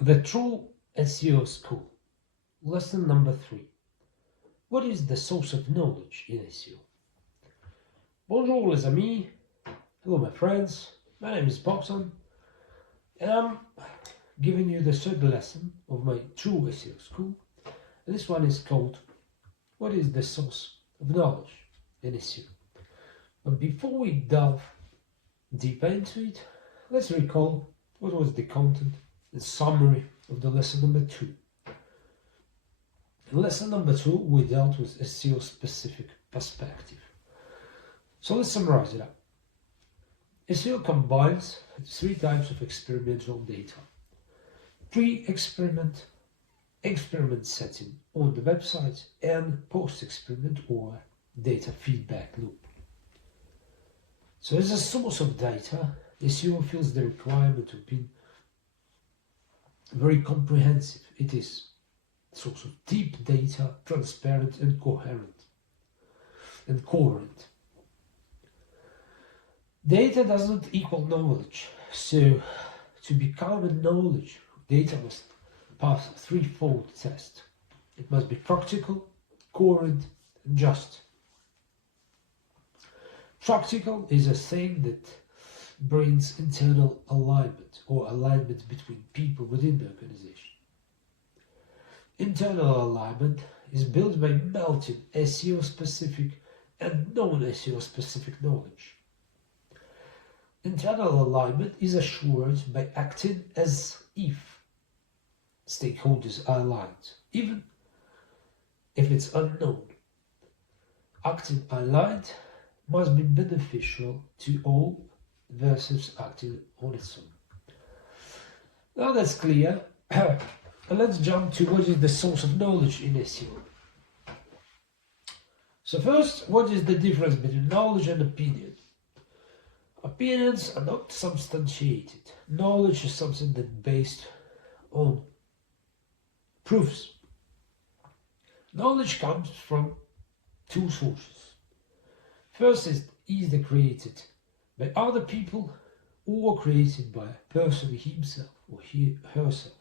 The True SEO School. Lesson number 3. What is the source of knowledge in SEO? Bonjour les amis. Hello my friends. My name is Bohdan and I'm giving you the third lesson of my True SEO School. And this one is called What is the source of knowledge in SEO? But before we delve deeper into it, let's recall what was the content and summary of the lesson number 2. In lesson number 2, we dealt with SEO specific perspective. So let's summarize it up. SEO combines 3 types of experimental data: pre-experiment, experiment setting on the website, and post-experiment or data feedback loop. So as a source of data, SEO feels the requirement of being very comprehensive. It is a source of deep data, transparent and coherent and coherent. Data doesn't equal knowledge, so to become a knowledge, data must pass a threefold test. It must be practical, coherent and just. Practical is a thing that brings internal alignment or alignment between people within the organization. Internal alignment is built by melting SEO specific and non-SEO specific knowledge. Internal alignment is assured by acting as if stakeholders are aligned, even if it's unknown. Acting aligned must be beneficial to all versus acting on its own. Now that's clear. Let's jump to what is the source of knowledge in SEO. So first, what is the difference between knowledge and opinion? Opinions are not substantiated. Knowledge is something that's based on proofs. Knowledge comes from 2 sources. First is either created by other people or created by a person himself or herself.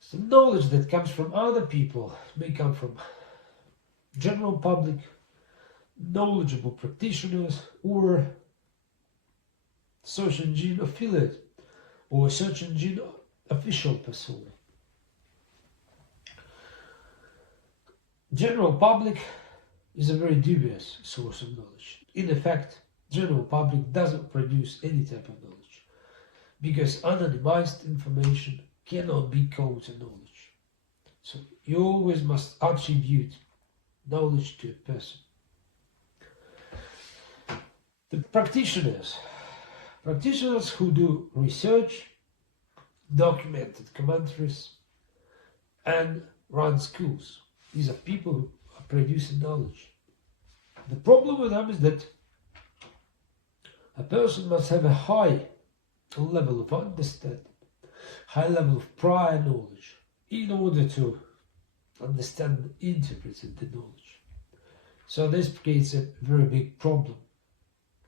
So knowledge that comes from other people may come from general public, knowledgeable practitioners, or search engine affiliate or search engine official persona. General public is a very dubious source of knowledge. In effect, general public doesn't produce any type of knowledge because anonymized information cannot be called a knowledge. So you always must attribute knowledge to a person. The practitioners who do research, documented commentaries, and run schools. These are people who are producing knowledge. The problem with them is that a person must have a high level of understanding, high level of prior knowledge, in order to understand and interpret the knowledge. So this creates a very big problem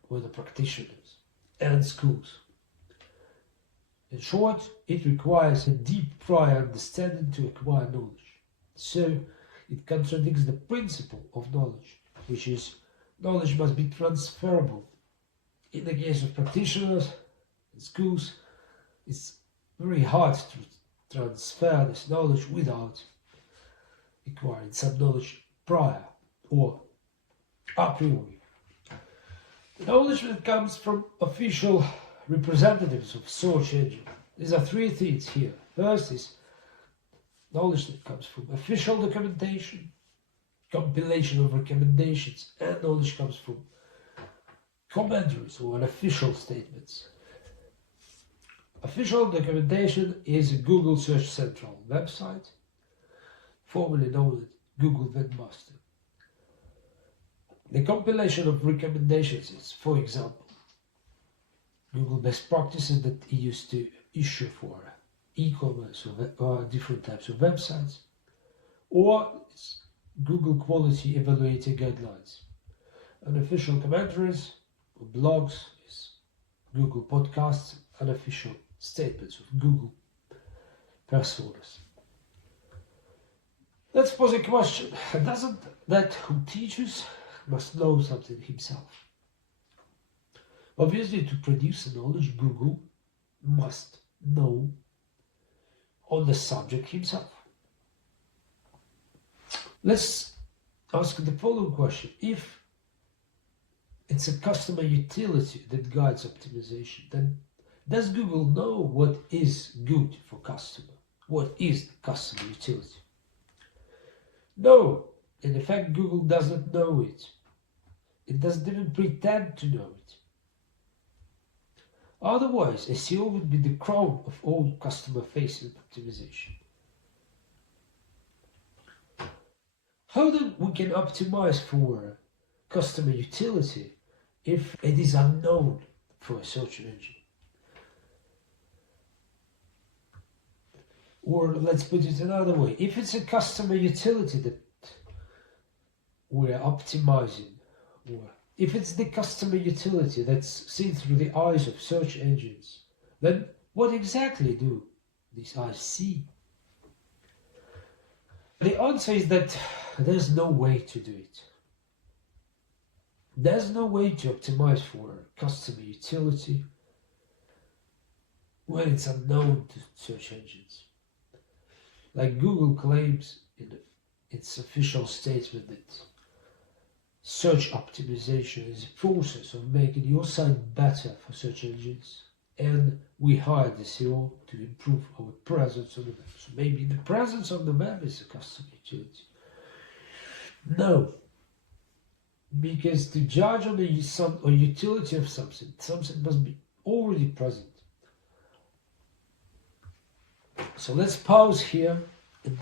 with the practitioners and schools. In short, it requires a deep prior understanding to acquire knowledge. So it contradicts the principle of knowledge, which is knowledge must be transferable. In the case of practitioners and schools, it's very hard to transfer this knowledge without acquiring some knowledge prior or a priori. The knowledge that comes from official representatives of search engine. These are 3 things here. First is knowledge that comes from official documentation, compilation of recommendations, and knowledge comes from commentaries or unofficial statements. Official documentation is a Google Search Central website, formerly known as Google Webmaster. The compilation of recommendations is, for example, Google best practices that it used to issue for e-commerce or different types of websites, or it's Google Quality Evaluator Guidelines. Unofficial commentaries or blogs is Google Podcasts, unofficial statements of Google personas. Let's pose a question. Doesn't that who teaches must know something himself? Obviously, to produce knowledge, Google must know on the subject himself. Let's ask the following question. If it's a customer utility that guides optimization, then does Google know what is good for customer? What is the customer utility? No, in fact, Google doesn't know it. It doesn't even pretend to know it. Otherwise, SEO would be the crown of all customer-facing optimization. How then we can optimize for customer utility if it is unknown for a search engine? Or let's put it another way, if it's a customer utility that we're optimizing, or if it's the customer utility that's seen through the eyes of search engines, then what exactly do these eyes see? The answer is that there's no way to do it. There's no way to optimize for customer utility when it's unknown to search engines. Like Google claims in its official statement that search optimization is a process of making your site better for search engines, and we hired SEO to improve our presence on the web. So maybe the presence on the web is a customer utility. No, because to judge on the utility of something must be already present. So let's pause here and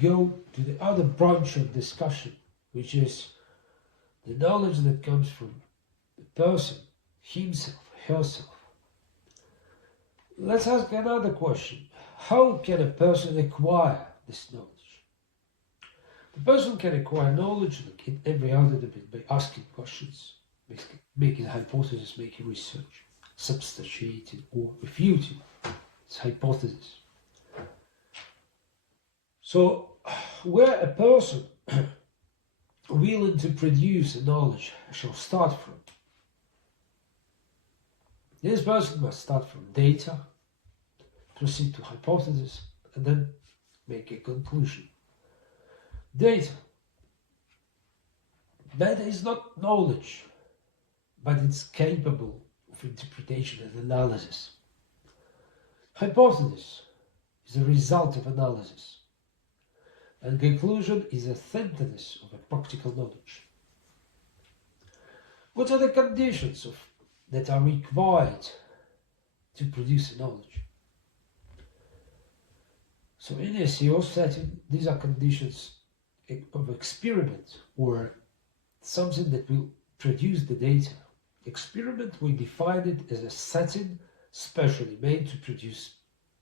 go to the other branch of discussion, which is the knowledge that comes from the person, himself, herself. Let's ask another question. How can a person acquire this knowledge? The person can acquire knowledge like in every other domain by asking questions, making hypotheses, making research, substantiating or refuting its hypothesis. So, where a person willing to produce knowledge shall start from, this person must start from data, proceed to hypothesis, and then make a conclusion. Data. Data is not knowledge, but it's capable of interpretation and analysis. Hypothesis is a result of analysis, and conclusion is a synthesis of a practical knowledge. What are the conditions that are required to produce knowledge? So in a SEO setting, these are conditions of experiment, or something that will produce the data. Experiment, we define it as a setting specially made to produce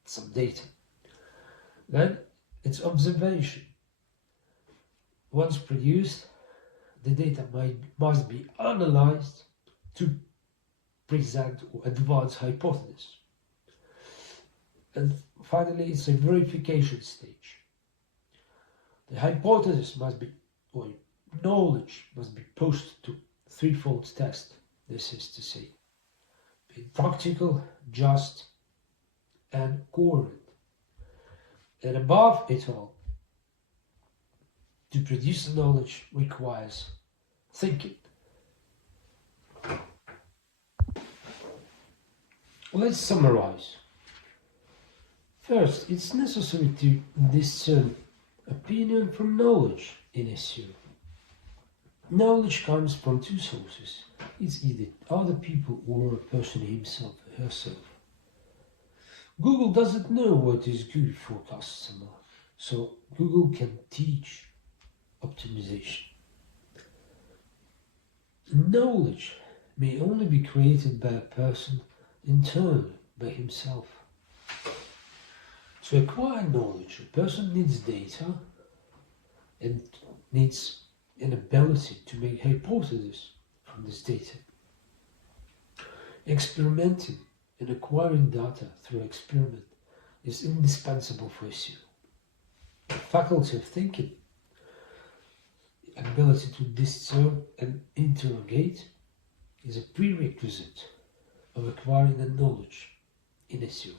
some data. Then it's observation. Once produced, the data must be analyzed to present or advance hypothesis. And finally, it's a verification stage. The hypothesis must be, or knowledge must be pushed to threefold test. This is to say, being practical, just, and coherent. And above it all, to produce knowledge requires thinking. Let's summarize. First, it's necessary to discern opinion from knowledge in SEO. Knowledge comes from two sources. It's either other people or a person himself or herself. Google doesn't know what is good for customer, so Google can teach optimization. Knowledge may only be created by a person internally, by himself. To acquire knowledge, a person needs data and needs an ability to make hypotheses from this data. Experimenting and acquiring data through experiment is indispensable for SEO. The faculty of thinking, the ability to discern and interrogate, is a prerequisite of acquiring the knowledge in SEO.